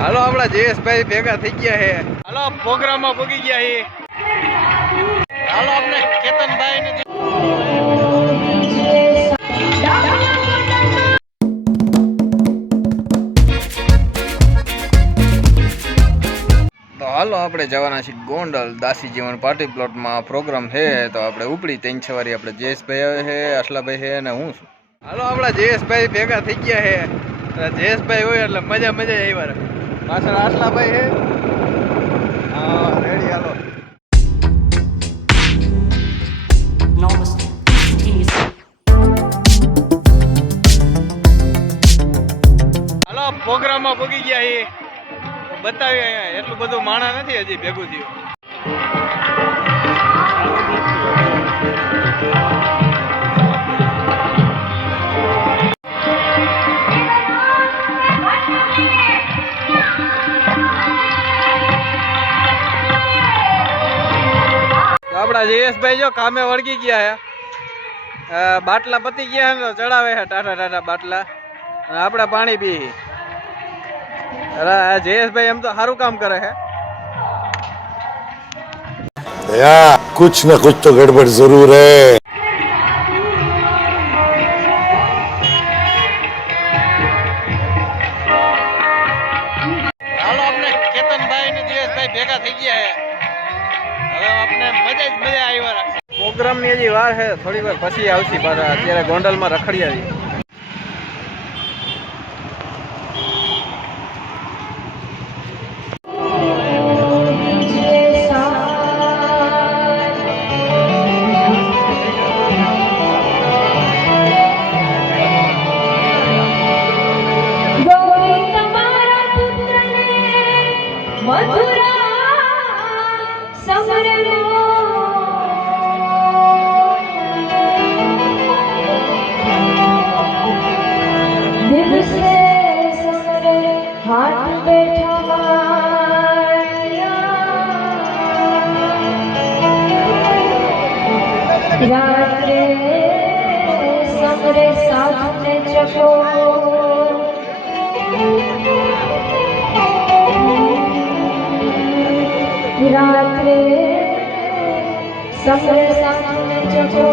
હાલો આપડા જયેશભાઈ ભેગા થઈ ગયા છે. હાલો પ્રોગ્રામ માં પૂગી ગયા છે. હાલો આપણે કેતનભાઈ ને તો હાલો આપણે જવાના છીએ ગોંડલ દાસી જીવન પાર્ટી પ્લોટમાં પ્રોગ્રામ છે. તો આપણે ઉપડી 3-6 વારી આપણે જયેશભાઈ આવે છે, આશલાભાઈ છે અને હું છું. હાલો આપડા જયેશભાઈ ભેગા થઈ ગયા છે. જયેશભાઈ હોય એટલે મજા આવ્યા. પાછળ આશલાભાઈ છે. હા રેડી. હાલો હાલો પ્રોગ્રામ માં પૂગી ગયા છે. બતાવી અહીંયા એટલું બધું માણા નથી હજી ભેગું થયું. આપડા જયેશભાઈ જો કામે વળગી ગયા હે. બાટલા પતી ગયા ને ચડાવે છે ટાટા બાટલા અને આપડા પાણી પી. જયેશભાઈ એમ તો સારું કામ કરે છે. कुछ न कुछ तो गड़बड़ जरूर है. હાલો આપણે કેતનભાઈ ને જયેશભાઈ ભેગા થઈ ગયા છે. હવે આપણે મજા આવ્યા રાખશે. પ્રોગ્રામ ની હજી વાર છે, થોડી વાર પછી આવશે પાછા. અત્યારે ગોંડલમાં રખડી આવી. रात्रे समरे साथ में चको रात्रे समरे साथ में चको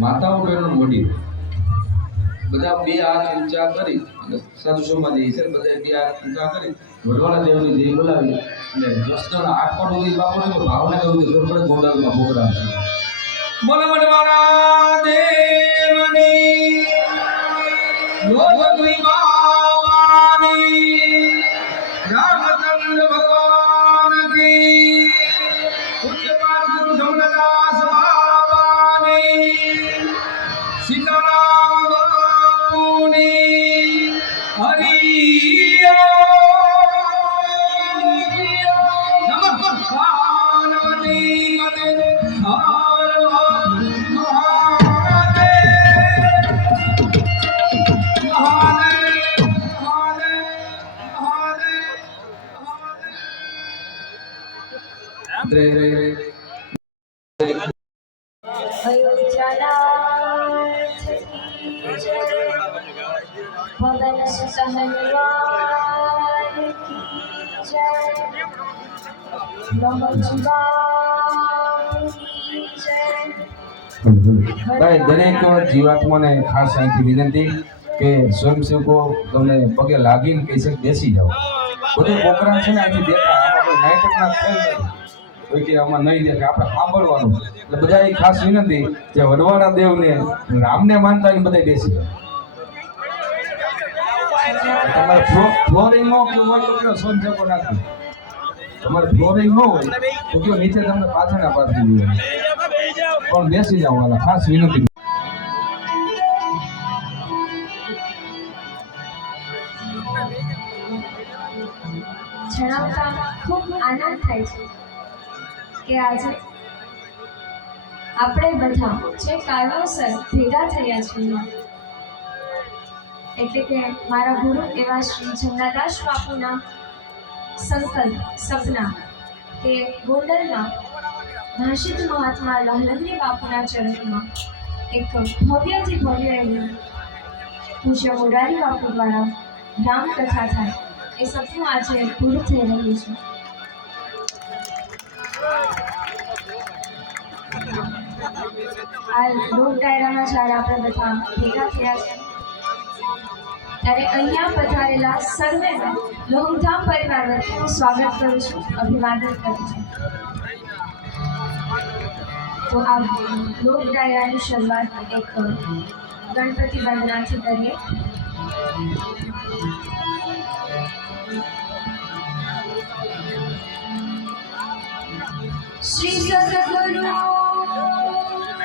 માતાઓ બહેનો મોટી બધા બે હાથ ઊંચા કરી અને સરસોમાં જે છે બધા બે હાથ ઊંચા કરી વડવાળા દેવની જય બોલાવી અને જસદણ આઠ સુધી બાપુને તો ભાવનગર સુધી ગોરખડ ગોંડલમાં પ્રોગ્રામ છે. બોલો વડવાળા દેવની લોકપ્રિય બાવાની રામચંદ્ર ભગવાન કી પૂજ્ય ગુરુ જમનાદાસ બાવાની સીતારામ બાપુની હરિયો નમઃ પાર્વતી પતે હર હર ભગન સહનવાન કી જય બ્રહ્મજુબાની જય. ભાઈ દરેક જીવાત્માને ખાસ અહીંથી વિનંતી કે સ્વયંસેવકો તમને પગે લાગીને કહી શકે બેસી જાઓ. બધો પ્રોગ્રામ છે ને અહીંથી દેખા આમાં કોઈ નાટકના ખેલ નથી કોઈ કે આમાં નહીં દેખે આપણે સાંભળવાનું એટલે બધા ખાસ વિનંતી જે વડવાળા દેવને રામને માનતા હોય બધા બેસી જાઓ. તમારે ફ્લોરિંગ નો કે હોય તો સ્વયંસેવકો નાખી તમારે ફ્લોરિંગ ન હોય તો કયો નીચે તમને પાછળના પાછી દઈએ પણ બેસી જાઓ વાલા ખાસ વિનંતી. જણાવતા ખૂબ આનંદ થાય છે કે આજે આપણે બધા જે કારણોસર ભેગા થયા છીએ એટલે કે મારા ગુરુ એવા શ્રી જમનાદાસ બાપુના સંકલ્પ સપના કે ગોંડલના ભાષિત મહાત્મા લહલગરી બાપુના ચરણમાં એક ભવ્યથી ભવ્ય એવી પૂજ્ય મોરારી બાપુ દ્વારા રામકથા થાય એ સપનું આજે પૂરું થઈ રહ્યું છે. આ લોક ડાયરામાં જ્યારે આપણે બધા ભેગા થયા છે ત્યારે અહીંયા પધારેલા સર્વેને લોહધામ પરિવાર વતી હું સ્વાગત કરું છું, અભિવાદન કરું છું. તો આ લોક ડાયરાની શરૂઆત એક ગણપતિ વંદનાથી કરીએ. શ્રી સદગુરુ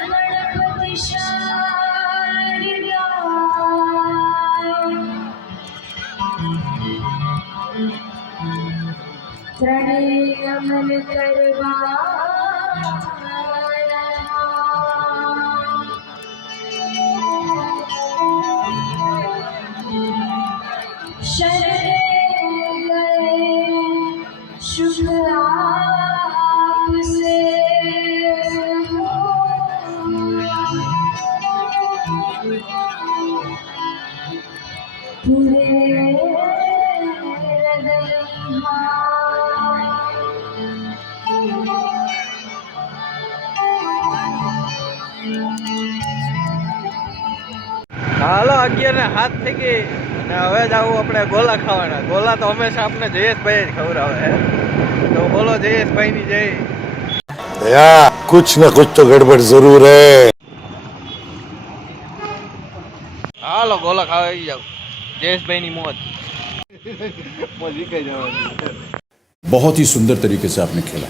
ગણપતિ ત્રણેય અમલ કરવા शरणे शुभ आपसे पूरे હાલો 11:07 થઈ ગઈ અને હવે જ આવું આપણે ગોલા ખાવાના. ગોલા તો હંમેશા આપણે જયેશભાઈ જ ખવડાવે. તો બોલો જયેશભાઈની જય. भैया कुछ न कुछ तो गड़बड़ जरूर है. હાલો ગોલા ખાવા આવી જાવ. જયેશભાઈની મોજ મોજ વિકાઈ જવાની. बहुत ही सुंदर तरीके से आपने खेला.